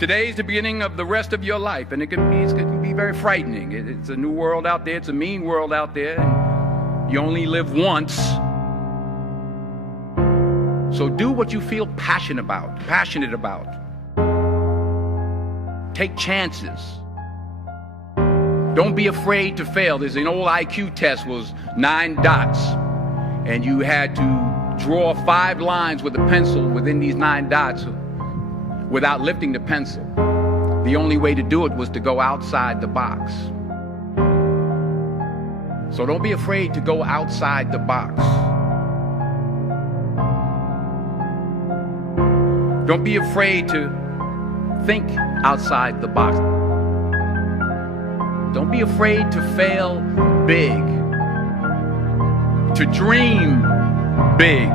Today is the beginning of the rest of your life, and it can be very frightening. It's a new world out there. It's a mean world out there, and you only live once. So do what you feel passionate about. Take chances. Don't be afraid to fail. There's an old IQ test, was 9 dots, and you had to draw 5 lines with a pencil within these 9 dots without lifting the pencil. The only way to do it was to go outside the box. So don't be afraid to go outside the box. Don't be afraid to think outside the box. Don't be afraid to fail big, to dream big.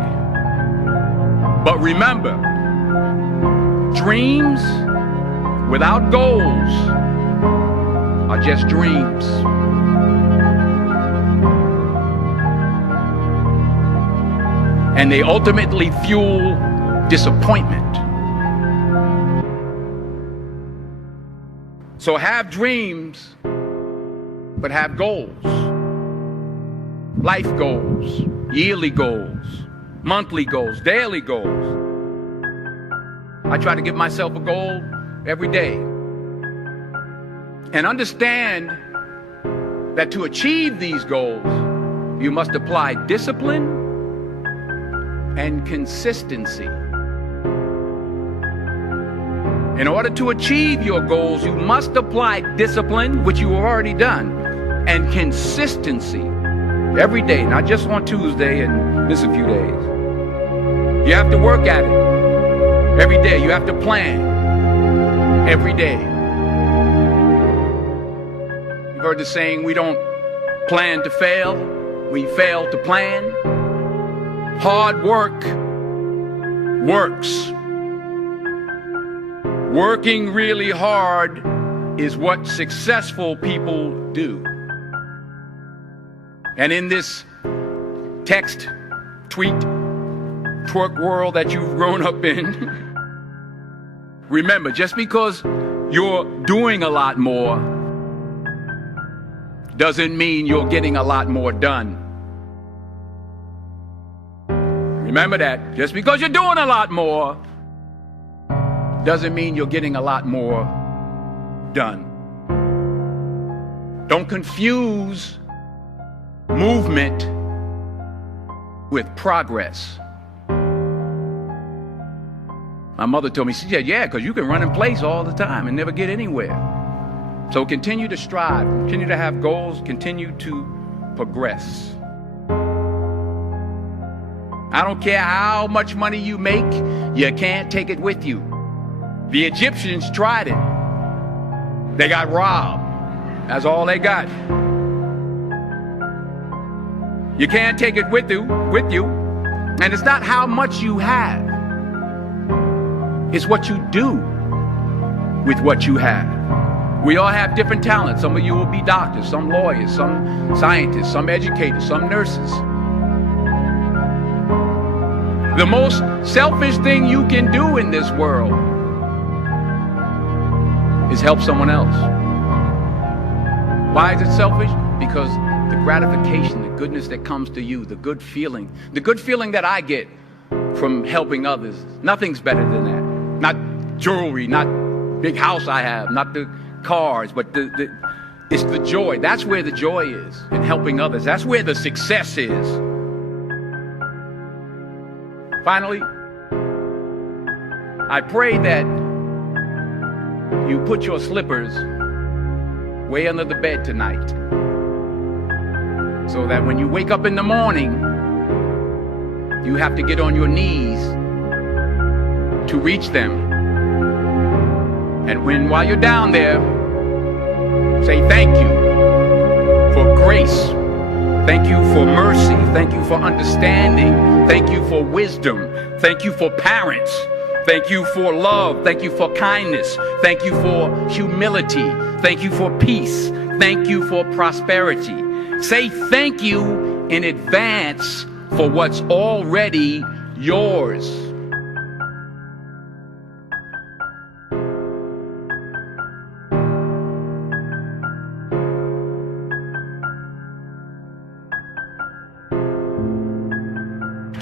But remember, dreams without goals are just dreams. And they ultimately fuel disappointment. So have dreams, but have goals. Life goals, yearly goals, monthly goals, daily goals. I try to give myself a goal every day. And understand that to achieve these goals, you must apply discipline and consistency. In order to achieve your goals, you must apply discipline, which you have already done, and consistency every day, not just on Tuesday and miss a few days. You have to work at it every day. You have to plan every day. You've heard the saying, we don't plan to fail, we fail to plan. Hard work works. Working really hard is what successful people do. And in this text, tweet, twerk world that you've grown up in, remember, just because you're doing a lot more doesn't mean you're getting a lot more done. Remember that. Just because you're doing a lot more doesn't mean you're getting a lot more done. Don't confuse movement with progress. My mother told me, she said, yeah, because you can run in place all the time and never get anywhere. So continue to strive, continue to have goals, continue to progress. I don't care how much money you make, you can't take it with you. The Egyptians tried it. They got robbed. That's all they got. You can't take it with you. And it's not how much you have. It's what you do with what you have. We all have different talents. Some of you will be doctors, some lawyers, some scientists, some educators, some nurses. The most selfish thing you can do in this world is help someone else. Why is it selfish? Because the gratification, the goodness that comes to you, the good feeling that I get from helping others, nothing's better than that. Not jewelry, not big house I have, not the cars, but it's the joy. That's where the joy is, in helping others. That's where the success is. Finally, I pray that you put your slippers way under the bed tonight, so that when you wake up in the morning, you have to get on your knees to reach them. And while you're down there, say thank you for grace. Thank you for mercy. Thank you for understanding. Thank you for wisdom. Thank you for parents. Thank you for love. Thank you for kindness. Thank you for humility. Thank you for peace. Thank you for prosperity. Say thank you in advance for what's already yours.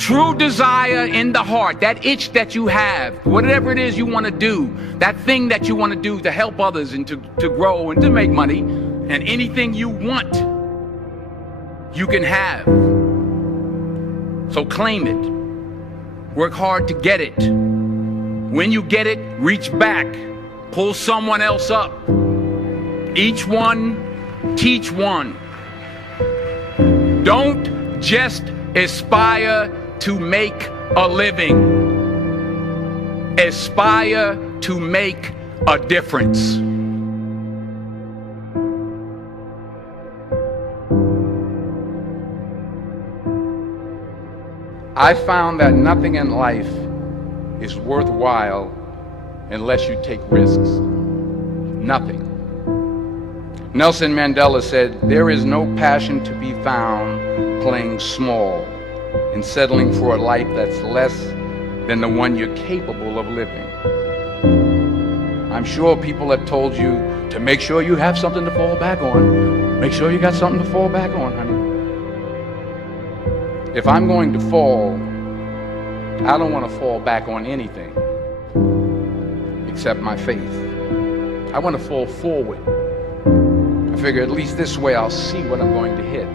true desire in the heart, that itch that you have, whatever it is you want to do, that thing that you want to do to help others and to grow and to make money, and anything you want, you can have. So claim it. Work hard to get it. When you get it, reach back. Pull someone else up. Each one, teach one. Don't just aspire to make a living. Aspire to make a difference. I found that nothing in life is worthwhile unless you take risks. Nothing. Nelson Mandela said, "There is no passion to be found playing small and settling for a life that's less than the one you're capable of living." I'm sure people have told you to make sure you have something to fall back on. Make sure you got something to fall back on, honey. If I'm going to fall, I don't want to fall back on anything except my faith. I want to fall forward. I figure at least this way I'll see what I'm going to hit.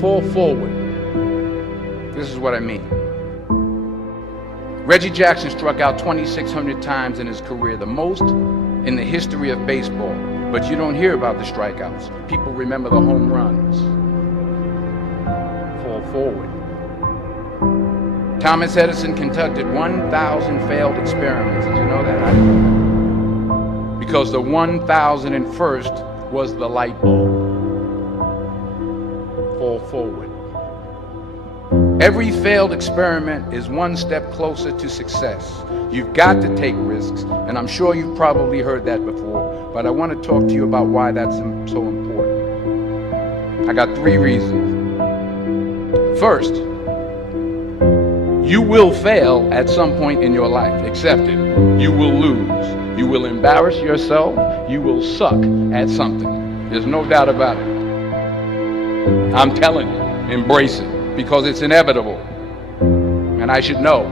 Fall forward. This is what I mean. Reggie Jackson struck out 2,600 times in his career, the most in the history of baseball. But you don't hear about the strikeouts. People remember the home runs. Fall forward. Thomas Edison conducted 1,000 failed experiments. Did you know that? I didn't know that. Because the 1,001st was the light bulb. Fall forward. Every failed experiment is one step closer to success. You've got to take risks, and I'm sure you've probably heard that before, but I want to talk to you about why that's so important. I got 3 reasons. First, you will fail at some point in your life. Accept it. You will lose. You will embarrass yourself. You will suck at something. There's no doubt about it. I'm telling you, embrace it, because it's inevitable. And I should know.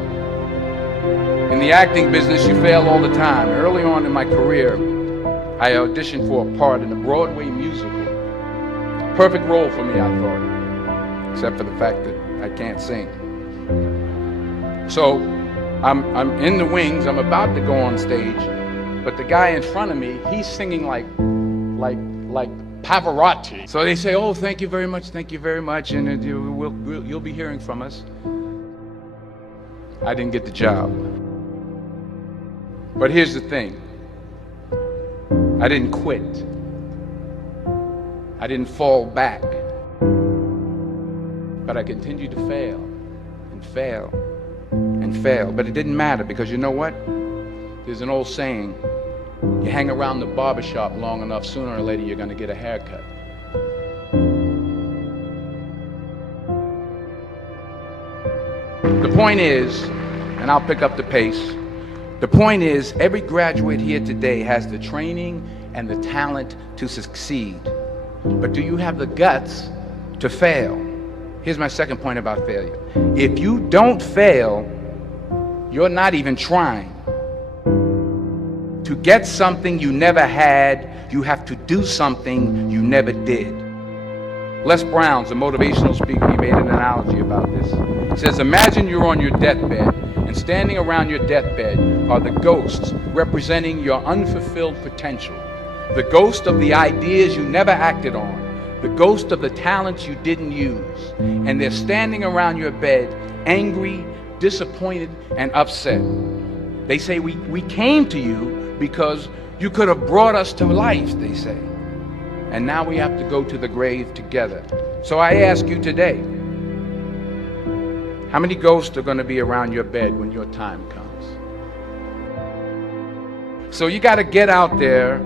In the acting business, you fail all the time. Early on in my career, I auditioned for a part in a Broadway musical. Perfect role for me, I thought, except for the fact that I can't sing. So I'm in the wings, I'm about to go on stage, but the guy in front of me, he's singing like Pavarotti. So they say, "Oh, thank you very much, and you'll be hearing from us." I didn't get the job. But here's the thing. I didn't quit. I didn't fall back. But I continued to fail and fail and fail. But it didn't matter, because you know what? There's an old saying, you hang around the barbershop long enough, sooner or later you're going to get a haircut. The point is, and I'll pick up the pace, the point is, every graduate here today has the training and the talent to succeed. But do you have the guts to fail? Here's my second point about failure. If you don't fail, you're not even trying. To get something you never had, you have to do something you never did. Les Brown's a motivational speaker. He made an analogy about this. He says, imagine you're on your deathbed, and standing around your deathbed are the ghosts representing your unfulfilled potential. The ghost of the ideas you never acted on. The ghost of the talents you didn't use. And they're standing around your bed, angry, disappointed, and upset. They say, we came to you because you could have brought us to life, they say. And now we have to go to the grave together. So I ask you today, how many ghosts are going to be around your bed when your time comes? So you got to get out there.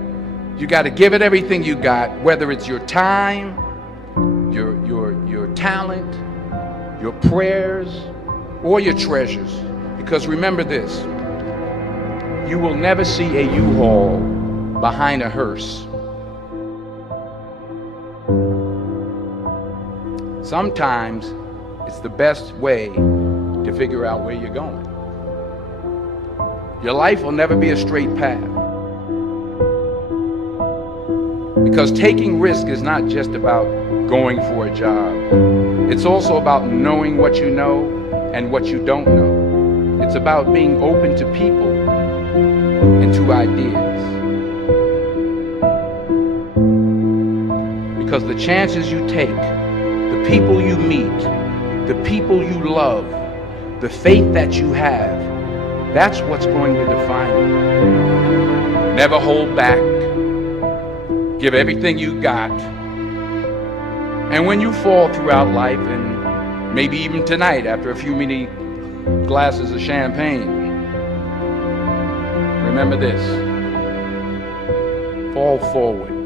You got to give it everything you got, whether it's your time, your talent, your prayers, or your treasures. Because remember this, you will never see a U-Haul behind a hearse. sometimes it's the best way to figure out where you're going. Your life will never be a straight path. Because taking risk is not just about going for a job. It's also about knowing what you know and what you don't know. It's about being open to people and to ideas. Because the chances you take, the people you meet, the people you love, the faith that you have, that's what's going to define you. Never hold back. Give everything you got. And when you fall throughout life, and maybe even tonight after a few many glasses of champagne, remember this: fall forward.